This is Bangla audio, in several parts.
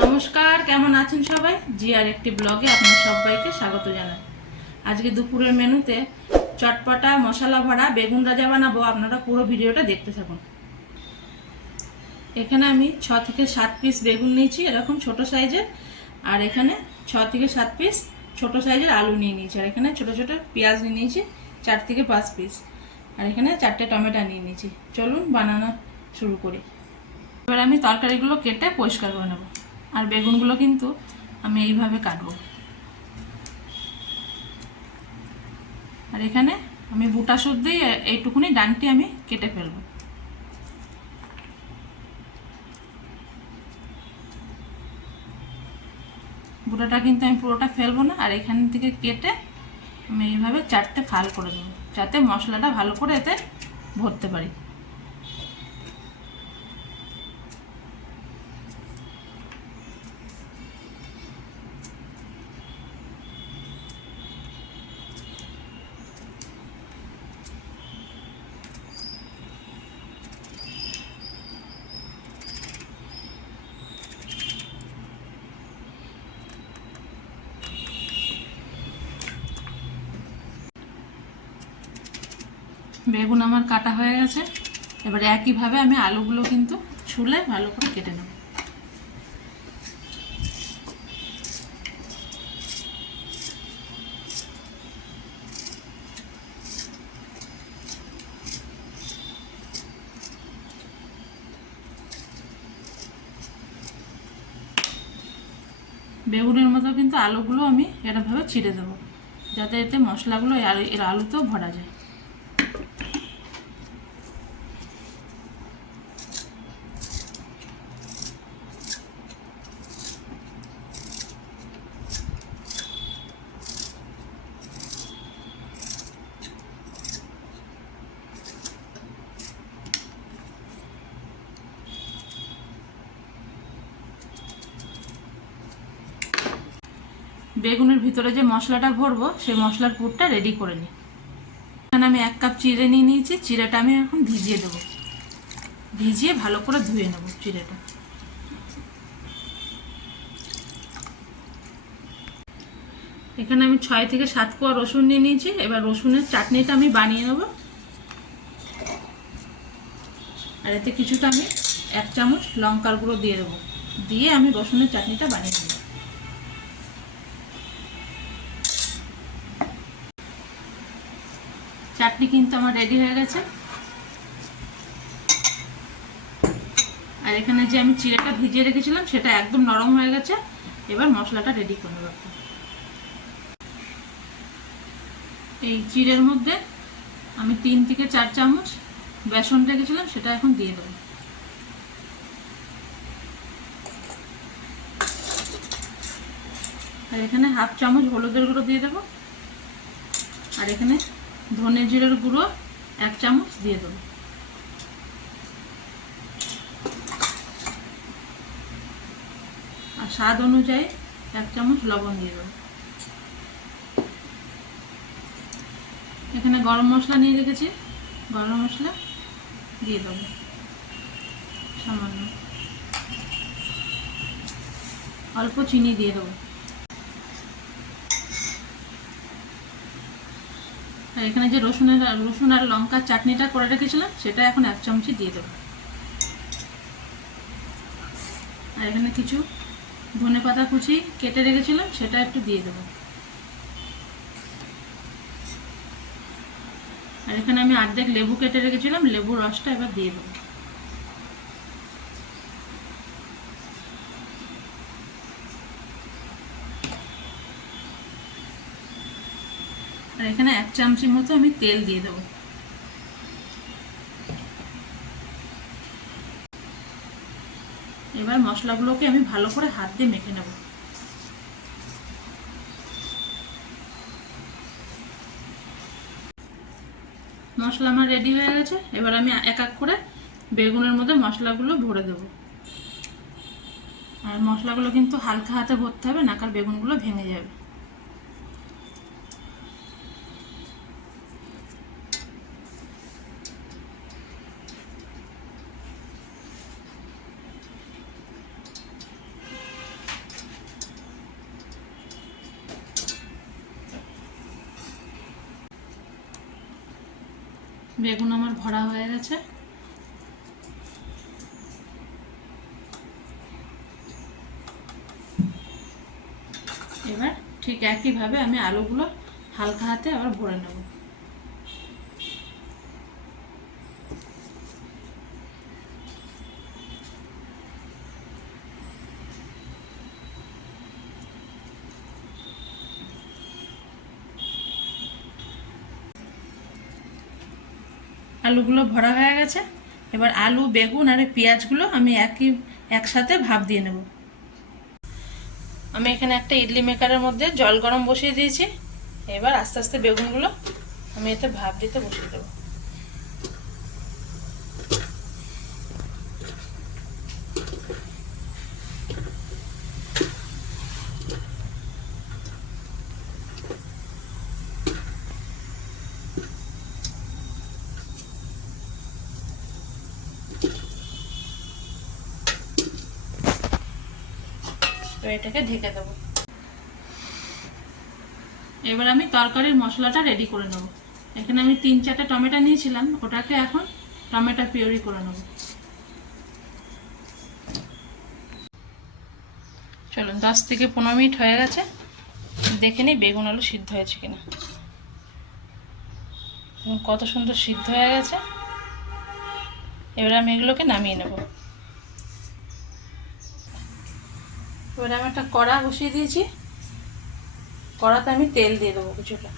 নমস্কার, কেমন আছেন সবাই? জিআর একটি ব্লগে আপনাদের সবাইকে স্বাগত জানাই। আজকে দুপুরের মেনুতে চটপটা মশলা ভরা বেগুন রাজা বানাবো। আপনারা পুরো ভিডিওটা দেখতে থাকুন। এখানে আমি 6 থেকে 7 পিস বেগুন নিয়েছি, এরকম ছোট সাইজের। আর এখানে 6 থেকে 7 পিস ছোট সাইজের আলু নিয়ে নিয়েছি। আর এখানে ছোট ছোট পেঁয়াজ নিয়ে নিয়েছি 4 থেকে 5 পিস। আর এখানে 4টে টমেটো নিয়ে নিয়েছি। চলুন বানানো শুরু করি। এবার আমি তরকারিগুলো কেটে পরিষ্কার করে নেব। আর বেগুনগুলো কিন্তু আমি এইভাবে কাটবো। আর এখানে আমি বুটা সুদ দিয়ে এইটুকুনি ডানটি আমি কেটে ফেলবো। বুটাটা কিন্তু আমি পুরোটা ফেলবো না। আর এখান থেকে কেটে আমি এইভাবে 4টে ফাল করে দেবো, যাতে মশলাটা ভালো করে এতে ভরতে পারি। বেগুন আমার কাটা হয়ে গেছে। এবারে একইভাবে আমি আলুগুলো কিন্তু ছুলে ভালো করে কেটে নেব। বেগুনের মতো কিন্তু আলুগুলো আমি এরকমভাবে ছিঁড়ে দেবো, যাতে এতে মশলাগুলো এর আলুতেও ভরা যায়। বেগুনের ভিতরে যে মশলাটা ভরবো সেই মশলার পুরটা রেডি করে নিই। এখানে আমি 1 কাপ চিড়ে নিয়ে নিয়েছি। চিড়েটা আমি এখন ভিজিয়ে দেবো, ভিজিয়ে ভালো করে ধুয়ে নেব চিড়েটা। এখানে আমি 6 থেকে 7 কোয়া রসুন নিয়ে নিয়েছি। এবার রসুনের চাটনিটা আমি বানিয়ে নেব। আর এতে কিছুটা আমি 1 চামচ লঙ্কার গুঁড়ো দিয়ে দেবো, দিয়ে আমি রসুনের চাটনিটা বানিয়ে নেব। চাটনি কিন্তু আমার রেডি হয়ে গেছে। আর এখানে যে আমি চিড়েটা ভিজিয়ে রেখেছিলাম সেটা একদম নরম হয়ে গেছে। এবার মশলাটা রেডি করে নেব। এই চিড়ের মধ্যে আমি 3 থেকে 4 চামচ বেসন রেখেছিলাম, সেটা এখন দিয়ে দেবো। আর এখানে 1/2 চামচ হলুদের গুঁড়ো দিয়ে দেবো। আর এখানে ধনে জিরের গুঁড়ো 1 চামচ দিয়ে দেবো। আর স্বাদ অনুযায়ী 1 চামচ লবণ দিয়ে দেবো। এখানে গরম মশলা নিয়ে রেখেছি, গরম মশলা দিয়ে দেবো সামান্য। অল্প চিনি দিয়ে দেবো। আর এখানে যে রসুন আর লঙ্কার চাটনিটা করে রেখেছিলাম সেটা এখন 1 চামচই দিয়ে দেবো। আর এখানে কিছু ধনেপাতা কুচি কেটে রেখেছিলাম, সেটা একটু দিয়ে দেবো। আর এখানে আমি অর্ধেক লেবু কেটে রেখেছিলাম, লেবুর রসটা এবার দিয়ে দেবো। আর এখানে 1 চামচের মতো আমি তেল দিয়ে দেবো। এবার মশলাগুলোকে আমি ভালো করে হাত দিয়ে মেখে নেব। মশলা আমার রেডি হয়ে গেছে। এবার আমি এক এক করে বেগুনের মধ্যে মশলাগুলো ভরে দেব। আর মশলাগুলো কিন্তু হালকা হাতে ভরতে হবে, নাকার বেগুনগুলো ভেঙে যাবে। বেগুন আমার ভরা হয়ে গেছে। এবার ঠিক একইভাবে আমি আলুগুলো হালকা হাতে আবার ভরে নেব। আলুগুলো ভরা হয়ে গেছে। এবার আলু, বেগুন আর পেঁয়াজগুলো আমি একসাথে ভাপ দিয়ে নেব। আমি এখানে একটা ইডলি মেকারের মধ্যে জল গরম বসিয়ে দিয়েছি। এবার আস্তে আস্তে বেগুনগুলো আমি এতে ভাপ দিতে বসিয়ে দেবো। এটাকে ঢেকে দেবো। এবার আমি তরকারির মশলাটা রেডি করে নেব। এখানে আমি 3-4টে টমেটো নিয়েছিলাম, ওটাকে এখন টমেটো পিউরি করে নেব। চলুন 10 থেকে 15 মিনিট হয়ে গেছে, দেখে নিই বেগুন আলু সিদ্ধ হয়েছে কিনা। কত সুন্দর সিদ্ধ হয়ে গেছে। এবার আমি এগুলোকে নামিয়ে নেব। এবার আমি একটা কড়া বসিয়ে দিয়েছি। কড়াতে আমি তেল দিয়ে দেবো কিছুটা।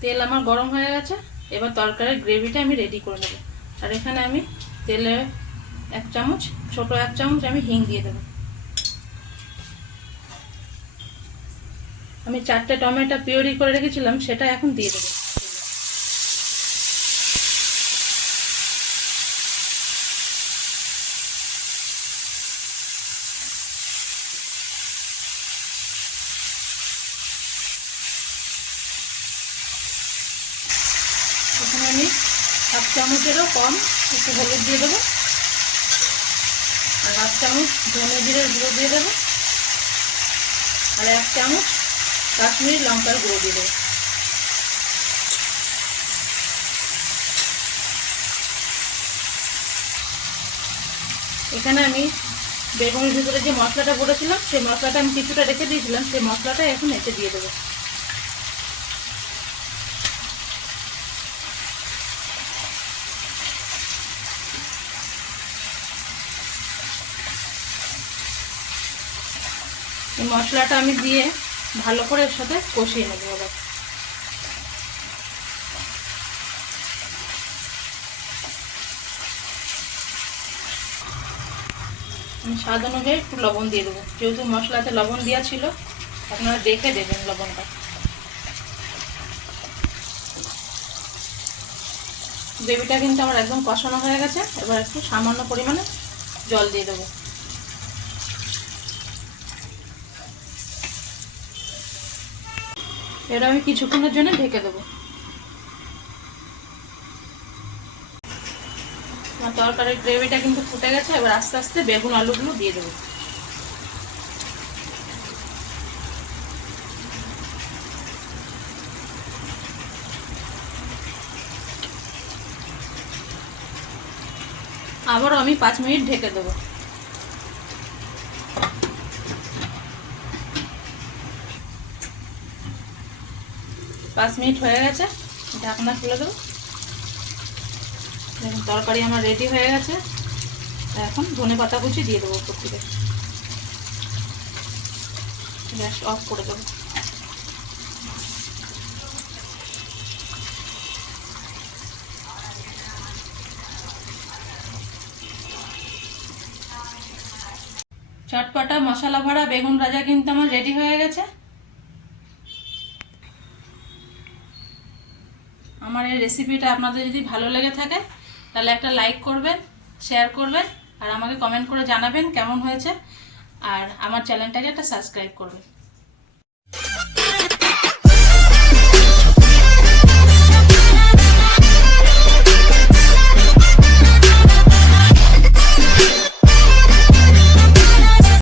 তেল আমার গরম হয়ে গেছে। এবার তরকারির গ্রেভিটা আমি রেডি করে নেব। আর এখানে আমি তেলে 1 চামচ, ছোট 1 চামচ আমি হিং দিয়ে দেবো। আমি 4টে টমেটো পিউরি করে রেখেছিলাম, সেটা এখন দিয়ে দেবো। এখানে আমি 1 চামচেরও কম একটু হলুদ দিয়ে দেবো, আর 1 চামচ ধনে জিরের গুঁড়ো দিয়ে দেবো, আর 1 চামচ কাশ্মীরি লঙ্কার গুঁড়ো দিয়ে দেবো। এখানে আমি বেগুনের ভিতরে যে মশলাটা করেছিলাম, সেই মশলাটা আমি কিছুটা রেখে দিয়েছিলাম, সেই মশলাটা এখন এতে দিয়ে দেবো। এই মশলাটা আমি দিয়ে ভালো করে এর সাথে কষিয়ে নেবো। আবার আমি স্বাদ অনুযায়ী একটু লবণ দিয়ে দেবো, যেহেতু মশলাতে লবণ দেওয়া ছিল, আপনারা দেখে দেবেন লবণটা। গ্রেভিটা কিন্তু আমার একদম কষানো হয়ে গেছে। এবার একটু সামান্য পরিমাণে জল দিয়ে দেবো। এবার আমি কিছুক্ষণের জন্য ঢেকে দেবো। আমার তরকারির গ্রেভিটা কিন্তু ফুটে গেছে। এবার আস্তে আস্তে বেগুন আলুগুলো দিয়ে দেবো। আবারও আমি 5 মিনিট ঢেকে দেবো। পাঁচ মিনিট হয়ে গেছে, ঢাকনা খুলে দেবো। দেখুন তরকারি আমার রেডি হয়ে গেছে। এখন ধনেপাতা কুচি দিয়ে দেবো উপর থেকে। গ্যাস অফ করে দেবো। চটপটা মশলা ভরা বেগুন ভাজা কিন্তু আমার রেডি হয়ে গেছে। আমার এই রেসিপিটা আপনাদের যদি ভালো লেগে থাকে, তাহলে একটা লাইক করবেন, শেয়ার করবেন, আর আমাকে কমেন্ট করে জানাবেন কেমন হয়েছে। আর আমার চ্যানেলটাকে একটা সাবস্ক্রাইব করবেন।